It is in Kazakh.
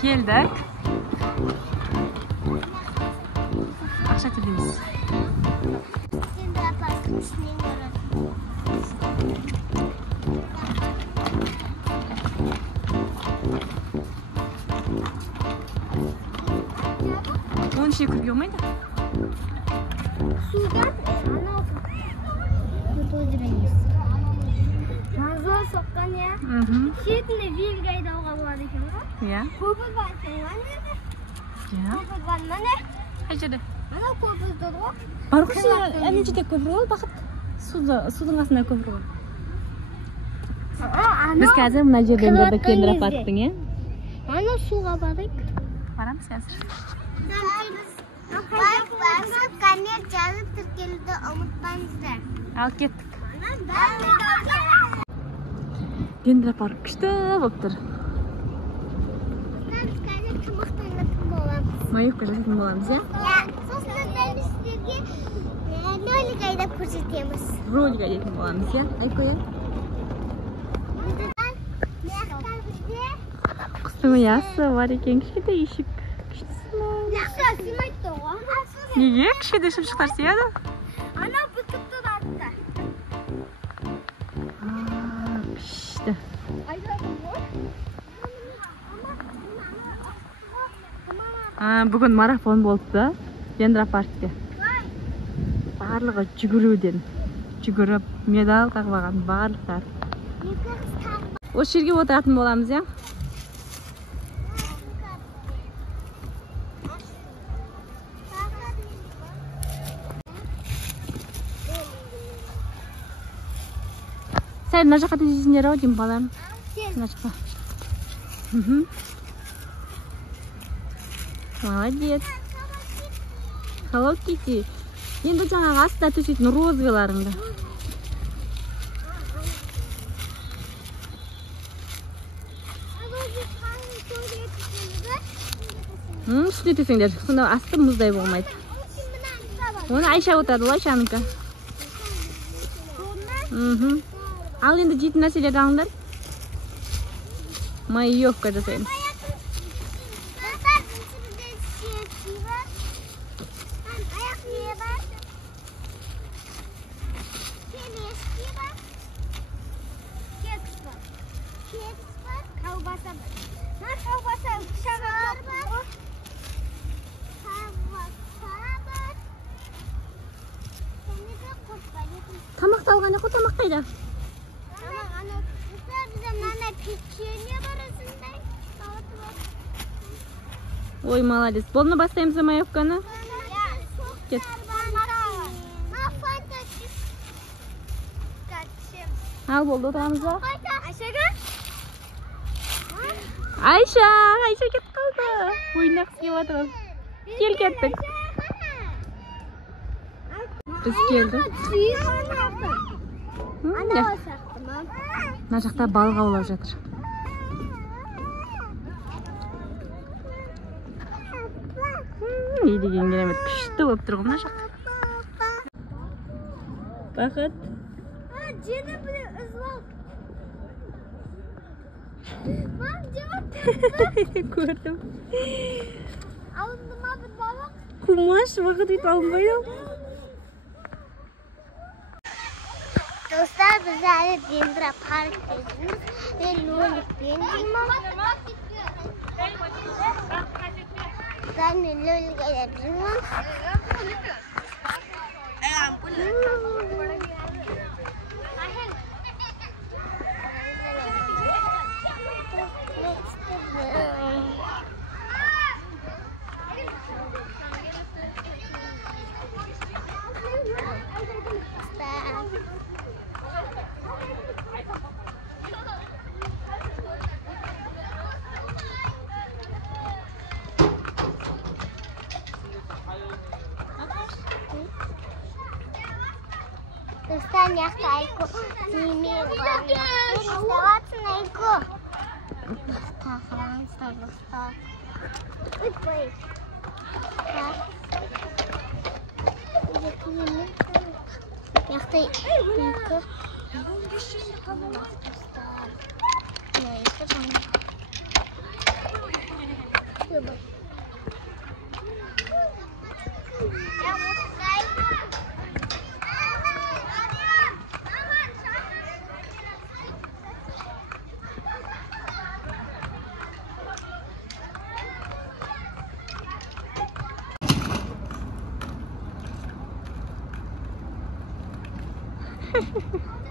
Keldik. Ақша төлейміз. Onun içine kürüyor muydu? Sudan Mazor soqqan ya. Şetle bir gayda olgan ekan. Ya. Ko'pik var ekan. Ya. Ko'pik var mana. Qanchada? Mana ko'pik durib. Barqisi ana ichida ko'proq vaqt suvning ostida ko'proq. Biz hozir mana yerda Kendra parkding, ya. Mana suvga borik. Boramiz hozir. Bak, kanyer жазып тіркелуді ұмытпаңыздар. Al ketdik. Kendra park күшті болып тұр. Biz kanyer тамақтанатын боламыз. Маевка жасайтын боламыз, ya? Сосын біз сіздерге ролик айдап көрсетеміз. Ролик aytатын боламыз, ya? Ayko, ya? Құстың ұясы бар екен, кішкентай үйшік. Жақсы, сыймайды ғой. Неге кішкентай шымшықтар сыяды? Ана бітіп тұрады. Күшті. Бүгін марафон болыпты Kendra паркте. Барлығы жүгіруден. Жүгіріп, медаль қағып барлықтар. Осы жерге отыратын боламыз, ya? Sen mына жаққа тезесіңдер ау деймін, балам. Мына жаққа. Молодец. Hello Kitty. Енді жаңағы астына төсейтін розгаларыңды. Үстіне төсеңдер. Сонда асты мұздай болмайды. Оны Айша отырады, Айшаныкі. Ал енді жейтін нәрселерді алыңдар. Маевка жасаймыз. Тамақты алғанда қой, тамақ қайда? Ой, молодец. Болны бастаймыз Маевканы? Кет. Ал болды, отырамыз ба? Айша кет қалды. Ойнақ істеп отырмыз. Кел, кеттік. Біз келдік. Мына жақта балық аулап жатыр. Не деген керемет күшті болып тұр ғой мына жақ. Бақыт. Жені біле ұзлап. Мам, жемап. Көрдім. Алынды ма бір балық? Кумаш, Бақыт үйт алынбайды. Dostlar, biz әлі Kendra парктесіміз. Мен роликпен деймін. Мен ролик айдап жүрмін. Dostlar, yakta Ayko yemeği var. İşte Ayko. Dostlar, dostlar. Üt Мықты екі. Ha ha ha.